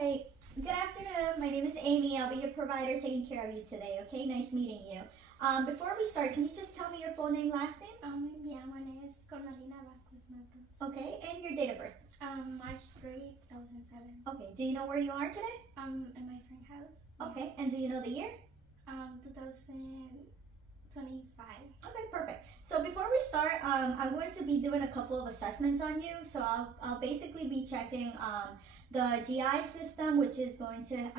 right. Good afternoon. My name is Amy. I'll be your provider taking care of you today. Okay, nice meeting you. Before we start, can you just tell me your full name, last name? Yeah, my name is Cornelina Vasquez Matos. Okay, and your date of birth? March 3, 2007. Okay, do you know where you are today? In my friend's house. Okay, and do you know the year? 2025. Okay, perfect. So before we start, I'm going to be doing a couple of assessments on you. So I'll basically be checking the GI system, which is going to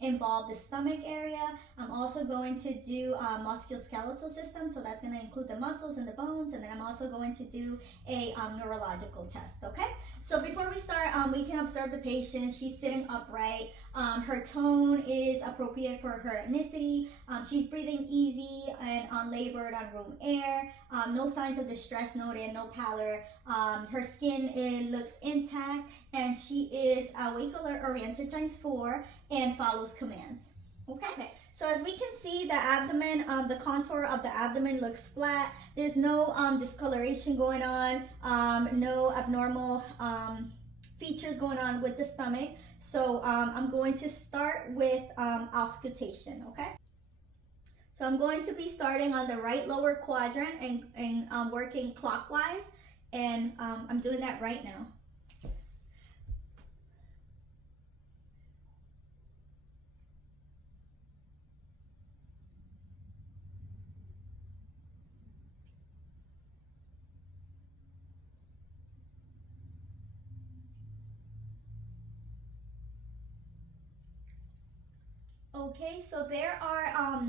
involve the stomach area. I'm also going to do musculoskeletal system, so that's going to include the muscles and the bones, and then I'm also going to do a neurological test, okay? So before we start, we can observe the patient. She's sitting upright. Her tone is appropriate for her ethnicity. She's breathing easy and unlabored on room air. No signs of distress noted, no pallor. Her skin looks intact, and she is awake alert oriented ×4 and follows commands. Okay. So as we can see, the abdomen, the contour of the abdomen looks flat. There's no discoloration going on, no abnormal features going on with the stomach. So I'm going to start with auscultation, okay? So I'm going to be starting on the right lower quadrant and working clockwise, and I'm doing that right now. Okay, so there are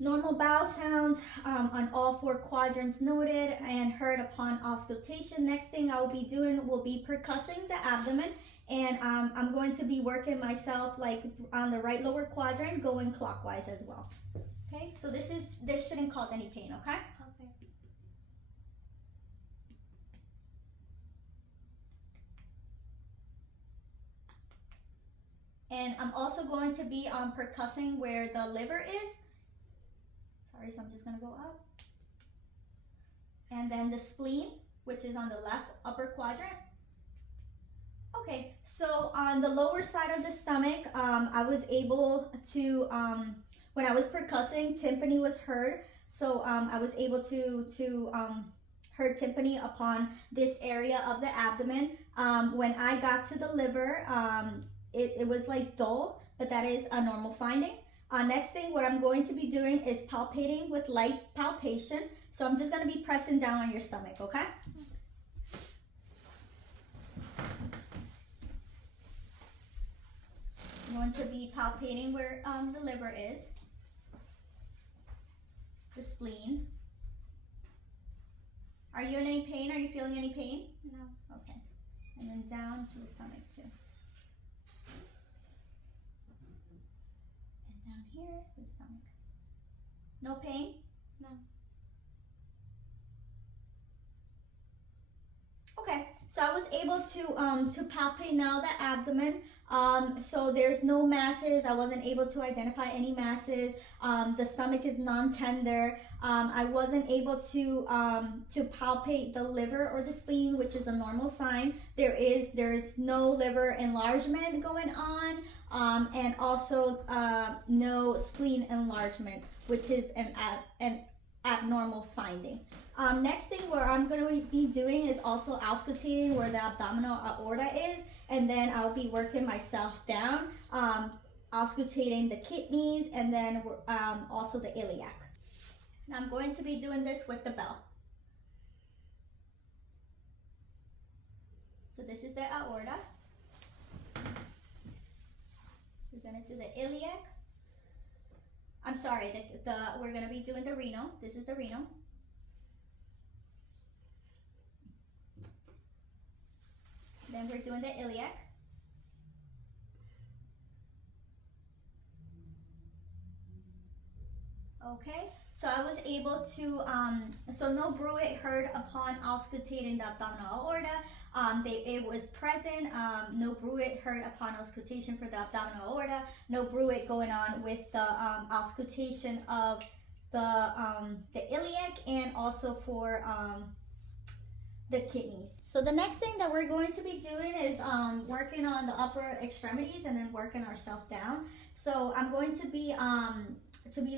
normal bowel sounds on all 4 quadrants noted and heard upon auscultation. Next thing I will be doing will be percussing the abdomen, and I'm going to be working myself like on the right lower quadrant, going clockwise as well. Okay, so this shouldn't cause any pain, okay? Okay. And I'm also going to be percussing where the liver is. Sorry, so I'm just gonna go up. And then the spleen, which is on the left upper quadrant. Okay, so on the lower side of the stomach, I was able to, when I was percussing, tympany was heard. So I was able to heard tympany upon this area of the abdomen. When I got to the liver, it was like dull, but that is a normal finding. Next thing, what I'm going to be doing is palpating with light palpation. So I'm just going to be pressing down on your stomach, okay? I'm going to be palpating where the liver is, the spleen. Are you in any pain? Are you feeling any pain? No. Okay. And then down to the stomach too. Down here, the stomach. No pain? No. Okay, so I was able to palpate now the abdomen. So there's no masses. I wasn't able to identify any masses. The stomach is non-tender. I wasn't able to palpate the liver or the spleen, which is a normal sign. There's no liver enlargement going on, and also no spleen enlargement, which is an abnormal finding. Next thing where I'm going to be doing is also auscultating where the abdominal aorta is, and then I'll be working myself down, auscultating the kidneys, and then also the iliac. And I'm going to be doing this with the bell. So this is the aorta. We're going to do the iliac. I'm sorry, we're going to be doing the renal. This is the renal. Then we're doing the iliac. Okay, so I was able to, so no bruit heard upon auscultating the abdominal aorta. It was present, no bruit heard upon auscultation for the abdominal aorta, no bruit going on with the auscultation of the iliac, and also for the kidneys. So the next thing that we're going to be doing is working on the upper extremities and then working ourselves down. So I'm going to be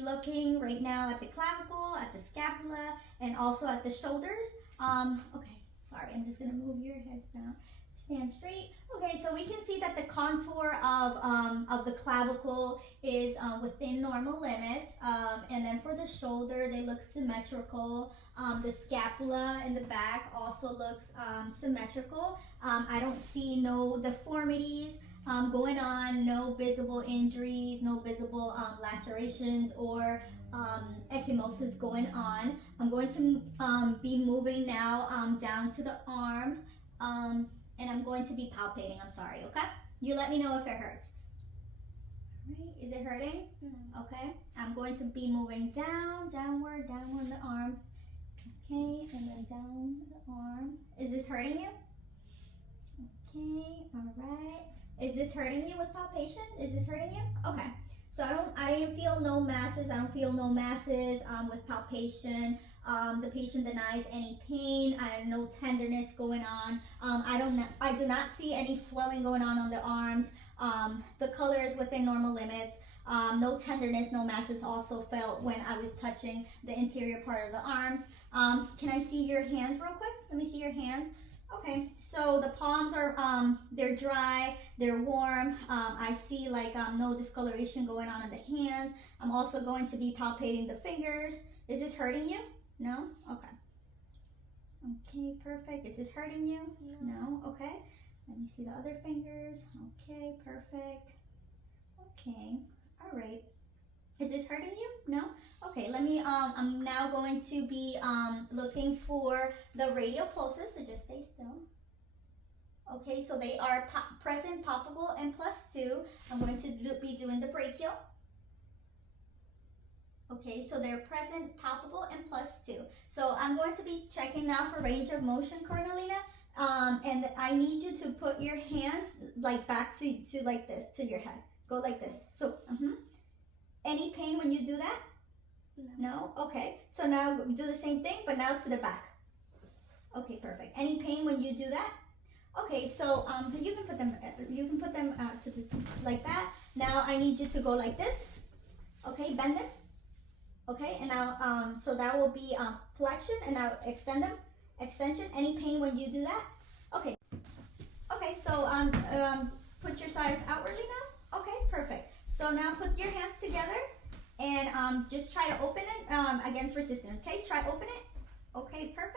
looking right now at the clavicle, at the scapula, and also at the shoulders. Okay, sorry, I'm just gonna move your heads down. Stand straight. Okay, so we can see that the contour of the clavicle is within normal limits, and then for the shoulder, they look symmetrical. The scapula in the back also looks symmetrical. I don't see no deformities going on, no visible injuries, no visible lacerations or ecchymosis going on. I'm going to be moving now down to the arm, and I'm going to be palpating. I'm sorry, okay? You let me know if it hurts. All right, is it hurting? No. Okay, I'm going to be moving downward the arm. Okay, and then down the arm. Is this hurting you? Okay, all right. Is this hurting you with palpation? Is this hurting you? Okay. So I didn't feel no masses. I don't feel no masses with palpation. The patient denies any pain. I have no tenderness going on. I do not see any swelling going on the arms. The color is within normal limits. No tenderness, no masses also felt when I was touching the interior part of the arms. Can I see your hands real quick? Let me see your hands. Okay, so the palms are, they're dry, they're warm. I see like no discoloration going on in the hands. I'm also going to be palpating the fingers. Is this hurting you? No? Okay. Okay, perfect. Is this hurting you? No? Okay. Let me see the other fingers. Okay, perfect. Okay, all right. Is this hurting you? No? Okay, let me, I'm now going to be looking for the radial pulses, so just stay still. Okay, so they are present, palpable, and +2. I'm going to be doing the brachial. Okay, so they're present, palpable, and +2. So I'm going to be checking now for range of motion, Cornelina. And I need you to put your hands like back to like this, to your head. Go like this. So, Any pain when you do that? No? Okay. So now do the same thing, but now to the back. Okay, perfect. Any pain when you do that? Okay, so you can put them to the, like that. Now I need you to go like this. Okay, bend them. Okay, and now so that will be flexion, and now extend them. Extension. Any pain when you do that? Okay. Okay, so put your sides outwardly now. Okay, perfect. So now put your hands together and just try to open it against resistance. Okay, try open it. Okay, perfect.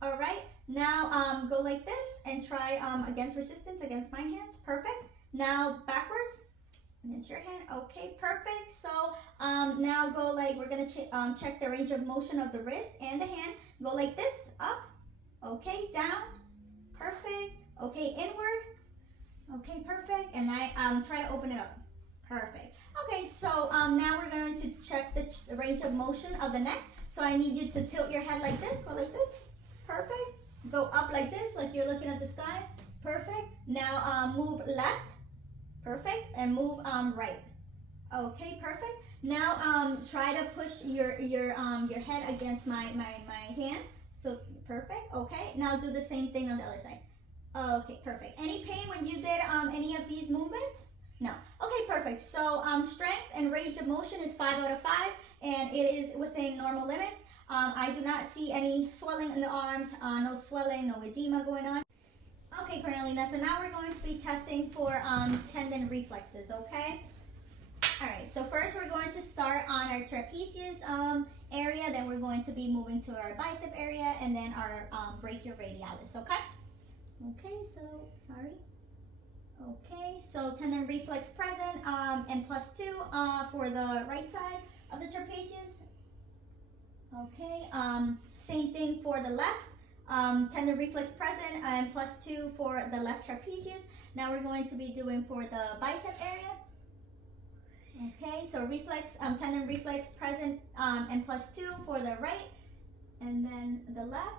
All right, now go like this and try against resistance against my hands. Perfect. Now backwards against your hand. Okay, perfect. So now go like, we're gonna check the range of motion of the wrist and the hand. Go like this, up. Okay, down. Perfect. Okay, inward. Okay, perfect. And I try to open it up. Perfect. Okay, so now we're going to check the range of motion of the neck. So I need you to tilt your head like this. Go like this. Perfect. Go up like this, like you're looking at the sky. Perfect. Now move left. Perfect. And move right. Okay, perfect. Now try to push your head against my hand. So perfect. Okay. Now do the same thing on the other side. Okay, perfect. Any pain when you did any of these movements? No. Okay, perfect. So strength and range of motion is 5 out of 5, and it is within normal limits. I do not see any swelling in the arms, no swelling, no edema going on. Okay, Cornelina, so now we're going to be testing for tendon reflexes, okay? All right, so first we're going to start on our trapezius area, then we're going to be moving to our bicep area, and then our brachioradialis, okay? Okay, so, sorry. Okay, so tendon reflex present and +2 for the right side of the trapezius. Okay, same thing for the left. Tendon reflex present and +2 for the left trapezius. Now we're going to be doing for the bicep area. Okay, so reflex, tendon reflex present and +2 for the right, and then the left.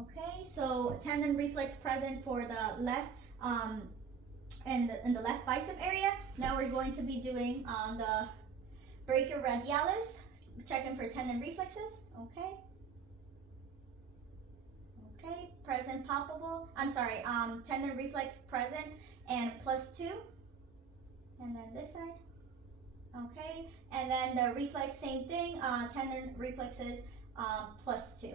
Okay, so tendon reflex present for the left and in the left bicep area. Now we're going to be doing the brachioradialis, checking for tendon reflexes. Okay. Okay, present palpable. I'm sorry, tendon reflex present and +2. And then this side. Okay, and then the reflex, same thing, tendon reflexes +2.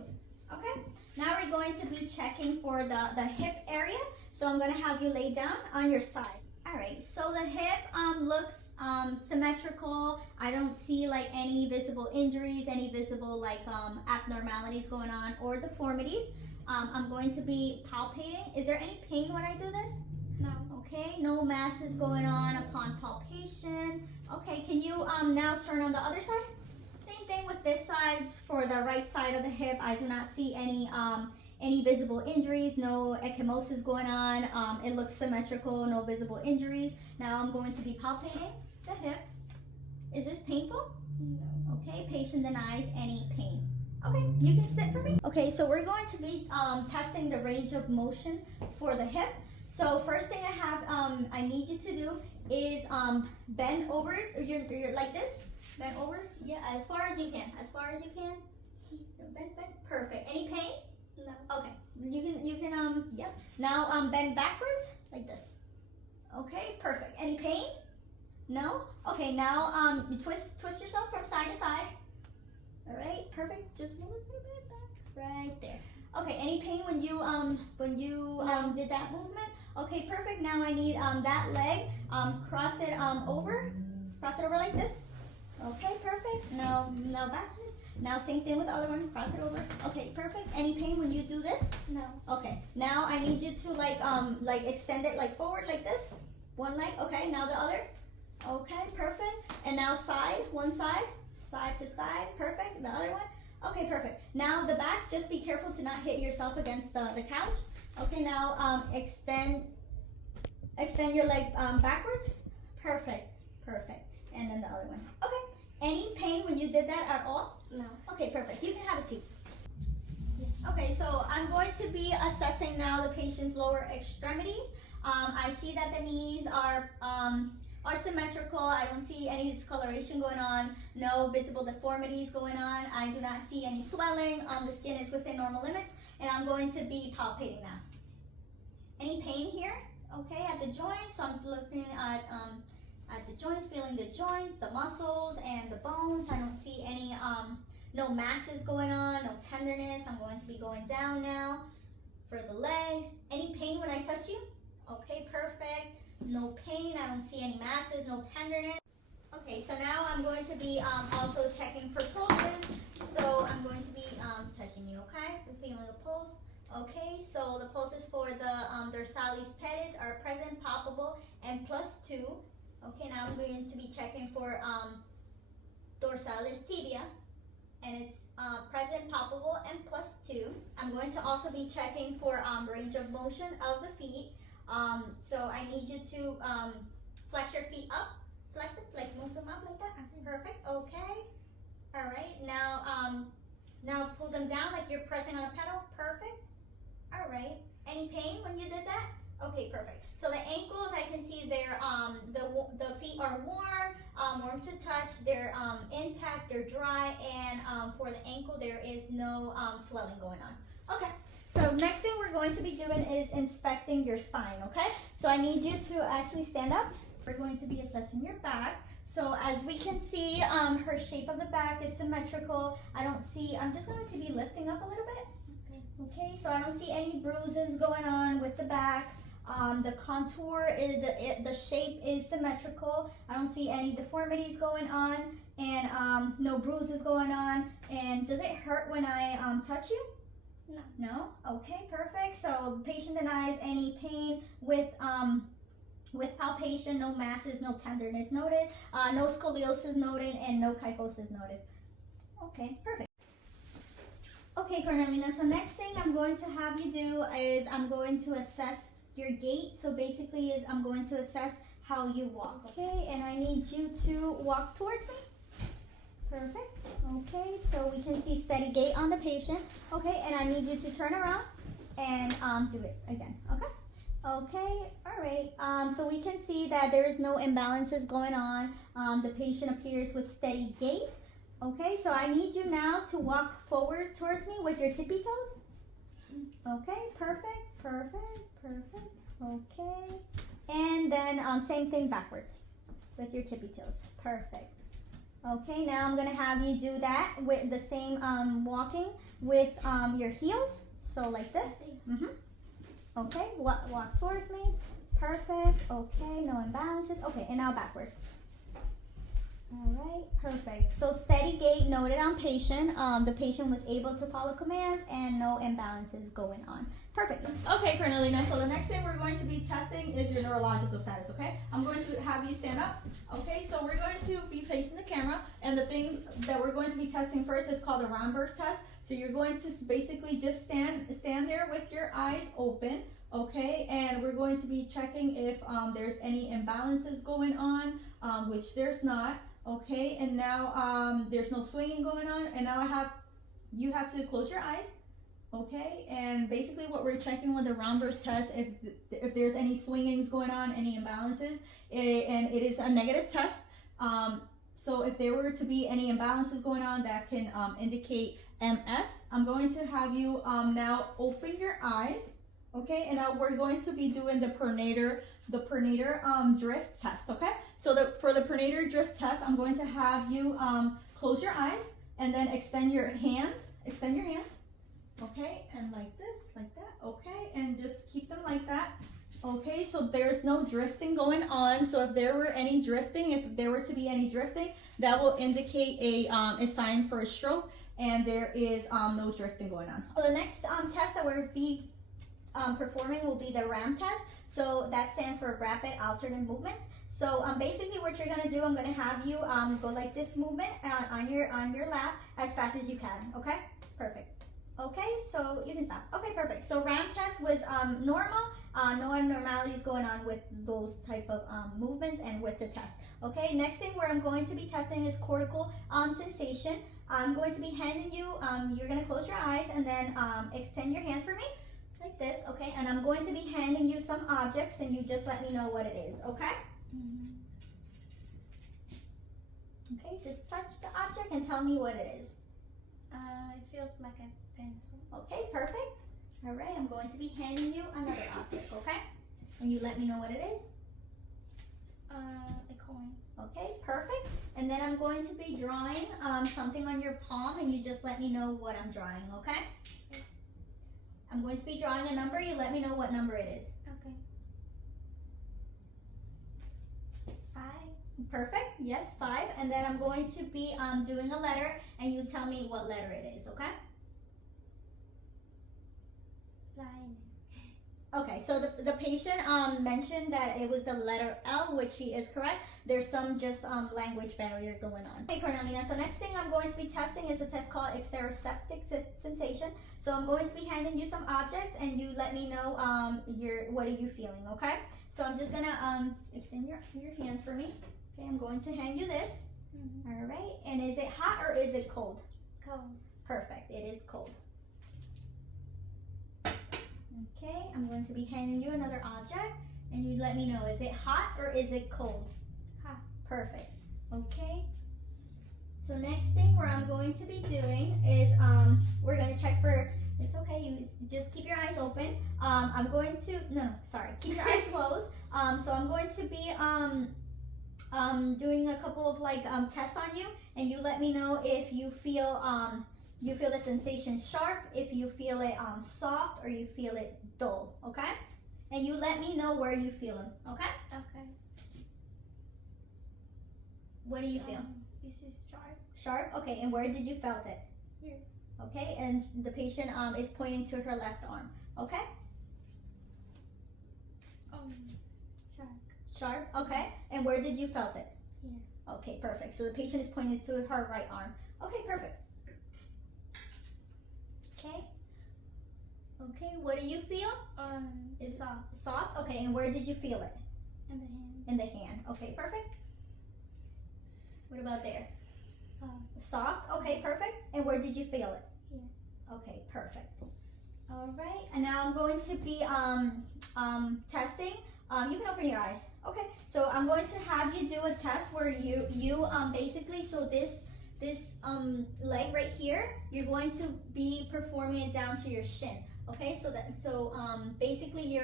Okay, now we're going to be checking for the hip area. So I'm going to have you lay down on your side. All right, so the hip looks symmetrical. I don't see like any visible injuries, any visible like abnormalities going on or deformities. I'm going to be palpating. Is there any pain when I do this? No. Okay, no masses going on upon palpation. Okay, can you now turn on the other side? Same thing with this side. For the right side of the hip, I do not see any visible injuries, no ecchymosis going on. It looks symmetrical, no visible injuries. Now I'm going to be palpating the hip. Is this painful? No. Okay, patient denies any pain. Okay, you can sit for me. Okay, so we're going to be testing the range of motion for the hip. So first thing I need you to do is bend over. You're like this. Bend over. Yeah, as far as you can. As far as you can. Bend. Perfect. Any pain? No. Okay. You can yep. Now bend backwards like this. Okay. Perfect. Any pain? No. Okay. Now twist yourself from side to side. All right. Perfect. Just move it a bit back. Right there. Okay. Any pain when you did that movement? Okay, perfect. Now I need that leg. Cross it over. Cross it over like this. Okay, perfect. Now back. Now same thing with the other one. Cross it over. Okay, perfect. Any pain when you do this? No. Okay. Now I need you to like extend it like forward like this. One leg. Okay. Now the other. Okay, perfect. And now one side to side. Perfect. The other one. Okay, perfect. Now the back. Just be careful to not hit yourself against the couch. Okay, now extend your leg backwards. Perfect. And then the other one. Okay. Any pain when you did that at all? No. Okay, perfect. You can have a seat. Okay, so I'm going to be assessing now the patient's lower extremities. I see that the knees are symmetrical. I don't see any discoloration going on. No visible deformities going on. I do not see any swelling. The skin is within normal limits. And I'm going to be palpating now. Any pain here? Okay, at the joints. So I'm looking at the joints, feeling the joints, the muscles, and the bones. I don't see any no masses going on, no tenderness. I'm going to be going down now for the legs. Any pain when I touch you? Okay, perfect. No pain. I don't see any masses, no tenderness. Okay, so now I'm going to be also checking for pulses. So I'm going to be touching you, okay? We're feeling a pulse. Okay, so the pulses for the dorsalis pedis are present, palpable, and +2. Okay, now I'm going to be checking for dorsalis tibia, and it's present, palpable, and +2. I'm going to also be checking for range of motion of the feet. So I need you to flex your feet up. Flex it, like move them up like that. Perfect. Okay. All right. Now pull them down like you're pressing on a pedal. Perfect. All right. Any pain when you did that? Okay, perfect. So the ankles, I can see they're the feet are warm to touch. They're intact. They're dry, and for the ankle, there is no swelling going on. Okay. So next thing we're going to be doing is inspecting your spine. Okay. So I need you to actually stand up. We're going to be assessing your back. So as we can see, her shape of the back is symmetrical. I'm just going to be lifting up a little bit. Okay, so I don't see any bruises going on with the back. The contour, the shape is symmetrical. I don't see any deformities going on, and no bruises going on. And does it hurt when I touch you? No. No? Okay, perfect. So patient denies any pain with palpation, no masses, no tenderness noted, no scoliosis noted, and no kyphosis noted. Okay, perfect. Okay, Cornelina, so next thing I'm going to have you do is I'm going to assess your gait. So basically is I'm going to assess how you walk. Okay, and I need you to walk towards me. Perfect. Okay, so we can see steady gait on the patient. Okay, and I need you to turn around and do it again. Okay. Okay, all right. So we can see that there is no imbalances going on. The patient appears with steady gait. Okay, so I need you now to walk forward towards me with your tippy toes. Okay, perfect. Okay. And then same thing backwards with your tippy toes. Perfect. Okay, now I'm gonna have you do that with the same walking with your heels. So like this. Okay, walk towards me. Perfect. Okay, no imbalances. Okay, and now backwards. All right, perfect. So steady gait noted on patient. The patient was able to follow commands and no imbalances going on. Perfect. Okay, Cornelina, so the next thing we're going to be testing is your neurological status, okay? I'm going to have you stand up. Okay, so we're going to be facing the camera, and the thing that we're going to be testing first is called a Romberg test. So you're going to basically just stand there with your eyes open, okay? And we're going to be checking if there's any imbalances going on, which there's not. Okay, and now there's no swinging going on, and now you have to close your eyes, okay? And basically what we're checking with the Romberg test, if there's any swingings going on, any imbalances, and it is a negative test. So if there were to be any imbalances going on, that can indicate MS. I'm going to have you now open your eyes, okay? And now we're going to be doing the pronator drift test, okay? So for the pronator drift test, I'm going to have you close your eyes and then extend your hands, okay? And like this, like that, okay? And just keep them like that, okay? So there's no drifting going on. So if there were any drifting, if there were to be any drifting, that will indicate a sign for a stroke, and there is no drifting going on. So the next test that we'll be performing will be the RAM test. So that stands for rapid alternate movements. So basically what you're gonna do, I'm gonna have you go like this movement on your lap as fast as you can. Okay, perfect. Okay, so you can stop. Okay, perfect. So RAM test was normal. No abnormalities going on with those type of movements and with the test. Okay, next thing where I'm going to be testing is cortical sensation. I'm going to be handing you. You're gonna close your eyes and then extend your hands for me. Like this, okay? And I'm going to be handing you some objects, and you just let me know what it is, okay? Okay, just touch the object and tell me what it is. It feels like a pencil. Okay, perfect. All right, I'm going to be handing you another object, okay? And you let me know what it is. A coin. Okay, perfect. And then I'm going to be drawing something on your palm, and you just let me know what I'm drawing, okay? I'm going to be drawing a number. You let me know what number it is. Okay. 5. Perfect. Yes, 5. And then I'm going to be doing a letter, and you tell me what letter it is, okay? Line. Okay, so the patient mentioned that it was the letter L, which she is correct. There's some just language barrier going on. Okay, Cornelina, so next thing I'm going to be testing is a test called exteroceptic sensation. So I'm going to be handing you some objects, and you let me know what are you feeling, okay? So I'm just gonna extend your hands for me. Okay, I'm going to hand you this. All right, and is it hot or is it cold? Cold. Perfect, it is cold. Okay, I'm going to be handing you another object, and you let me know, is it hot or is it cold? Hot. Perfect. Okay. So next thing where I'm going to be doing is we're going to check for, it's okay, you just keep your eyes open. I'm going to, keep your eyes closed. So I'm going to be doing a couple of tests on you, and you let me know if you feel the sensation sharp, if you feel it soft, or you feel it dull, okay? And you let me know where you feel them, okay? Okay. What do you feel? This is sharp. Sharp? Okay, and where did you felt it? Here. Okay, and the patient is pointing to her left arm, okay? Sharp. Sharp, okay. And where did you felt it? Here. Okay, perfect. So the patient is pointing to her right arm. Okay, perfect. Okay. Okay, what do you feel? It's soft. Soft? Okay, and where did you feel it? In the hand. In the hand. Okay, perfect. What about there? Soft. Soft? Okay, perfect. And where did you feel it? Here. Okay, perfect. All right, and now I'm going to be testing. You can open your eyes. Okay, so I'm going to have you do a test where you basically, so this leg right here, you're going to be performing it down to your shin. Okay, so basically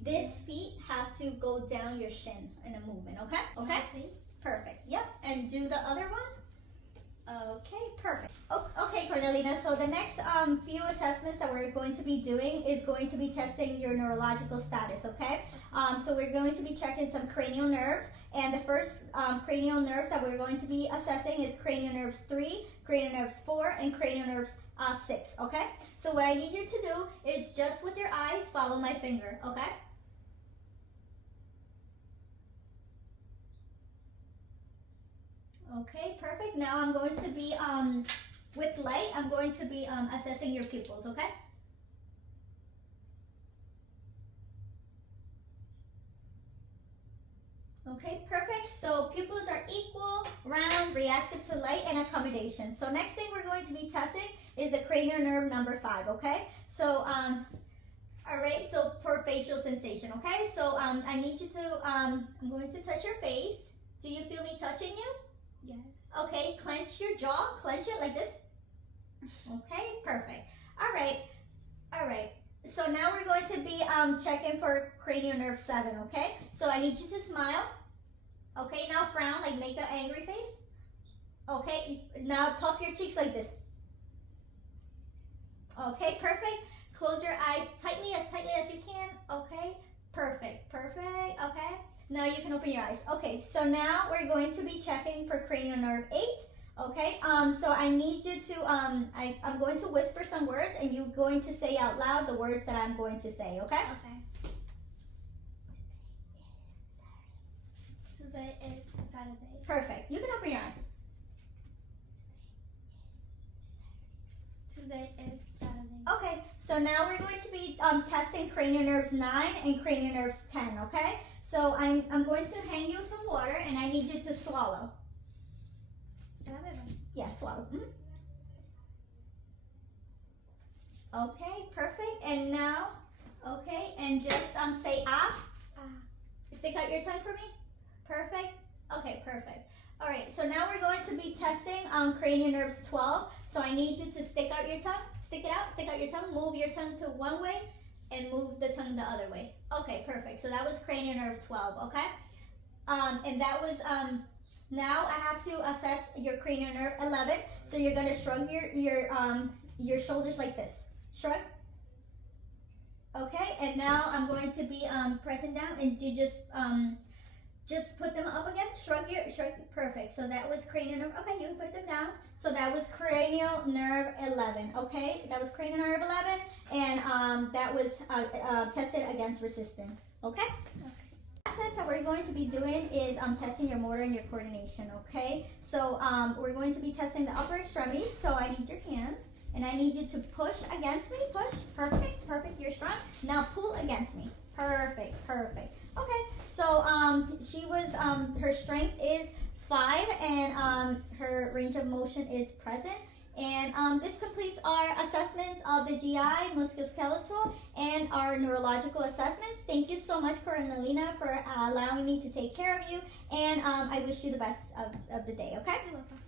this feet have to go down your shin in a movement. Okay. Okay. See? Perfect. Yep. And do the other one. Okay. Perfect. Okay, Cornelina. So the next few assessments that we're going to be doing is going to be testing your neurological status. Okay. So we're going to be checking some cranial nerves. And the first cranial nerves that we're going to be assessing is cranial nerves 3, cranial nerves 4, and cranial nerves 6, okay? So what I need you to do is just with your eyes, follow my finger, okay? Okay, perfect. Now I'm going to be, with light, I'm going to be assessing your pupils, okay? Okay, perfect. So pupils are equal, round, reactive to light, and accommodation. So next thing we're going to be testing is the cranial nerve number 5, okay? So, all right, so for facial sensation, okay? So I need you to, I'm going to touch your face. Do you feel me touching you? Yes. Okay, clench your jaw, clench it like this. Okay, perfect. All right, all right. So now we're going to be checking for cranial nerve 7, okay? So I need you to smile. Okay, now frown, like make an angry face. Okay, now puff your cheeks like this. Okay, perfect. Close your eyes tightly as you can. Okay, perfect, perfect. Okay, now you can open your eyes. Okay, so now we're going to be checking for cranial nerve 8. Okay, so I need you to, I'm going to whisper some words and you're going to say out loud the words that I'm going to say, okay? Okay. Today is Saturday. Perfect. You can open your eyes. Today is Saturday. Okay, so now we're going to be testing cranial nerves 9 and cranial nerves 10, okay? So I'm going to hand you some water and I need you to swallow. Yeah, swallow. Okay, perfect. And now, okay, and just say ah. Stick out your tongue for me. Perfect. Okay, perfect. All right, so now we're going to be testing cranial nerves 12. So I need you to stick out your tongue. Stick out your tongue. Move your tongue to one way and move the tongue the other way. Okay, perfect. So that was cranial nerve 12, okay? And that was now I have to assess your cranial nerve 11. So you're gonna shrug your shoulders like this. Shrug. Okay, and now I'm going to be pressing down, and you just put them up again. Shrug. Perfect. So that was cranial nerve. Okay, you put them down. So that was cranial nerve 11. Okay, that was cranial nerve 11, and that was tested against resistance. Okay. Process that we're going to be doing is testing your motor and your coordination, okay? So we're going to be testing the upper extremities, so I need your hands, and I need you to push against me, push, perfect, perfect, you're strong. Now pull against me, perfect, perfect. Okay, so she was, her strength is 5, and her range of motion is present. And this completes our assessments of the GI, musculoskeletal, and our neurological assessments. Thank you so much, Cornelina, for allowing me to take care of you. And I wish you the best of the day, okay? You're welcome.